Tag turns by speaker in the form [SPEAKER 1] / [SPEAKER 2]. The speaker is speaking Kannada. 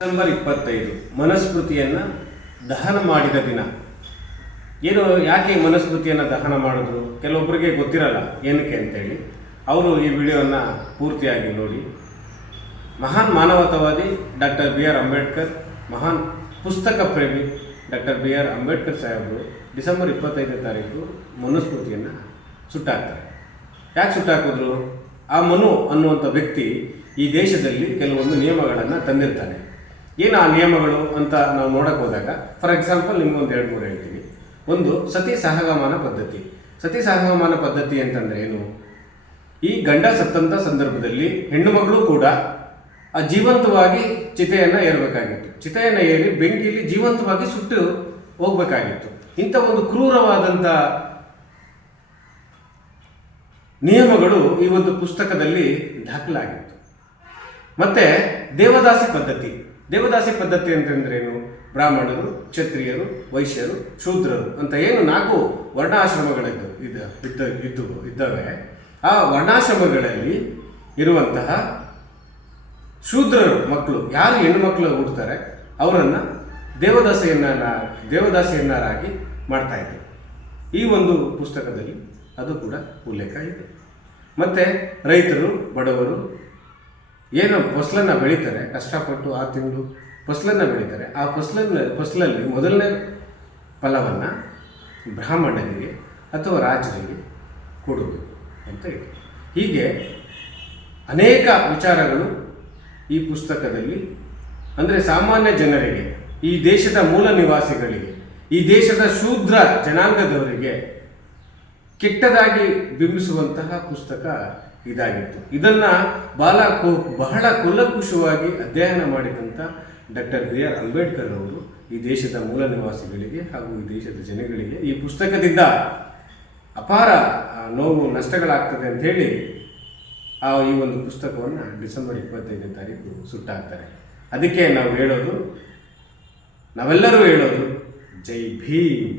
[SPEAKER 1] ಡಿಸೆಂಬರ್ ಇಪ್ಪತ್ತೈದು ಮನಸ್ಮೃತಿಯನ್ನು ದಹನ ಮಾಡಿದ ದಿನ. ಏನು, ಯಾಕೆ ಮನಸ್ಮೃತಿಯನ್ನು ದಹನ ಮಾಡಿದ್ರು? ಕೆಲವೊಬ್ಬರಿಗೆ ಗೊತ್ತಿರಲ್ಲ ಏನಕ್ಕೆ ಅಂತೇಳಿ. ಅವರು ಈ ವಿಡಿಯೋವನ್ನು ಪೂರ್ತಿಯಾಗಿ ನೋಡಿ. ಮಹಾನ್ ಮಾನವತಾವಾದಿ ಡಾಕ್ಟರ್ ಬಿ ಆರ್ ಅಂಬೇಡ್ಕರ್, ಮಹಾನ್ ಪುಸ್ತಕ ಪ್ರೇಮಿ ಡಾಕ್ಟರ್ ಬಿ ಆರ್ ಅಂಬೇಡ್ಕರ್ ಸಾಹೇಬರು ಡಿಸೆಂಬರ್ ಇಪ್ಪತ್ತೈದನೇ ತಾರೀಕು ಮನುಸ್ಮೃತಿಯನ್ನು ಸುಟ್ಟಾಕ್ತಾರೆ. ಯಾಕೆ ಸುಟ್ಟಾಕಿದ್ರು? ಆ ಮನು ಅನ್ನುವಂಥ ವ್ಯಕ್ತಿ ಈ ದೇಶದಲ್ಲಿ ಕೆಲವೊಂದು ನಿಯಮಗಳನ್ನು ತಂದಿರ್ತಾನೆ. ಏನು ಆ ನಿಯಮಗಳು ಅಂತ ನಾವು ನೋಡಕ್ಕೆ ಹೋದಾಗ ಫಾರ್ ಎಕ್ಸಾಂಪಲ್ ನಿಮ್ಗೊಂದು ಎರಡು ಮೂರು ಹೇಳ್ತೀನಿ. ಒಂದು ಸತಿ ಸಹಗಮನ ಪದ್ಧತಿ. ಸತಿ ಸಹಗಮನ ಪದ್ಧತಿ ಅಂತಂದ್ರೆ ಏನು? ಈ ಗಂಡ ಸತ್ತಂತ ಸಂದರ್ಭದಲ್ಲಿ ಹೆಣ್ಣು ಮಗಳು ಕೂಡ ಆ ಜೀವಂತವಾಗಿ ಚಿತೆಯನ್ನು ಏರಬೇಕಾಗಿತ್ತು. ಚಿತೆಯನ್ನು ಏರಿ ಬೆಂಕಿಯಲ್ಲಿ ಜೀವಂತವಾಗಿ ಸುಟ್ಟು ಹೋಗ್ಬೇಕಾಗಿತ್ತು. ಇಂಥ ಒಂದು ಕ್ರೂರವಾದಂಥ ನಿಯಮಗಳು ಈ ಒಂದು ಪುಸ್ತಕದಲ್ಲಿ ದಾಖಲಾಗಿತ್ತು. ಮತ್ತೆ ದೇವದಾಸಿ ಪದ್ಧತಿ. ದೇವದಾಸಿ ಪದ್ಧತಿ ಅಂತಂದ್ರೇನು? ಬ್ರಾಹ್ಮಣರು, ಕ್ಷತ್ರಿಯರು, ವೈಶ್ಯರು, ಶೂದ್ರರು ಅಂತ ಏನು ನಾಲ್ಕು ವರ್ಣಾಶ್ರಮಗಳಿದ್ದು ಇದ್ದ ಇದ್ದ ಇದ್ದು ಇದ್ದಾವೆ. ಆ ವರ್ಣಾಶ್ರಮಗಳಲ್ಲಿ ಇರುವಂತಹ ಶೂದ್ರರು ಮಕ್ಕಳು ಯಾರು ಹೆಣ್ಣು ಮಕ್ಕಳು ಹುಡ್ತಾರೆ ಅವರನ್ನು ದೇವದಾಸಿಯನ್ನ ದೇವದಾಸೆಯನ್ನಾರಾಗಿ ಮಾಡ್ತಾ ಇದ್ರು. ಈ ಒಂದು ಪುಸ್ತಕದಲ್ಲಿ ಅದು ಕೂಡ ಉಲ್ಲೇಖ ಇದೆ. ಮತ್ತು ರೈತರು, ಬಡವರು ಏನು ಫಸಲನ್ನು ಬೆಳೀತಾರೆ, ಕಷ್ಟಪಟ್ಟು ಆ ತಿಂಗಳು ಫಸಲನ್ನು ಬೆಳೀತಾರೆ. ಆ ಫಸಲನ್ನ, ಫಸಲಲ್ಲಿ ಮೊದಲನೇ ಫಲವನ್ನು ಬ್ರಾಹ್ಮಣರಿಗೆ ಅಥವಾ ರಾಜರಿಗೆ ಕೊಡಬೇಕು ಅಂತ ಇದೆ. ಹೀಗೆ ಅನೇಕ ವಿಚಾರಗಳು ಈ ಪುಸ್ತಕದಲ್ಲಿ, ಅಂದರೆ ಸಾಮಾನ್ಯ ಜನರಿಗೆ, ಈ ದೇಶದ ಮೂಲ ನಿವಾಸಿಗಳಿಗೆ, ಈ ದೇಶದ ಶೂದ್ರ ಜನಾಂಗದವರಿಗೆ ಕೆಟ್ಟದಾಗಿ ಬಿಂಬಿಸುವಂತಹ ಪುಸ್ತಕ ಇದಾಗಿತ್ತು. ಇದನ್ನ ಬಾಲ ಬಹಳ ಕುಲಕುಶವಾಗಿ ಅಧ್ಯಯನ ಮಾಡಿದಂಥ ಡಾಕ್ಟರ್ ಬಿ ಆರ್ ಅಂಬೇಡ್ಕರ್ ಅವರು ಈ ದೇಶದ ಮೂಲ ನಿವಾಸಿಗಳಿಗೆ ಹಾಗೂ ಈ ದೇಶದ ಜನಗಳಿಗೆ ಈ ಪುಸ್ತಕದಿಂದ ಅಪಾರ ನೋವು, ನಷ್ಟಗಳಾಗ್ತದೆ ಅಂತ ಹೇಳಿ ಆ ಈ ಒಂದು ಪುಸ್ತಕವನ್ನು ಡಿಸೆಂಬರ್ ಇಪ್ಪತ್ತೈದನೇ ತಾರೀಕು ಸುಟ್ಟಾಗ್ತಾರೆ ಅದಕ್ಕೆ ನಾವು ಹೇಳೋದು, ನಾವೆಲ್ಲರೂ ಹೇಳೋದು, ಜೈ ಭೀಮ್.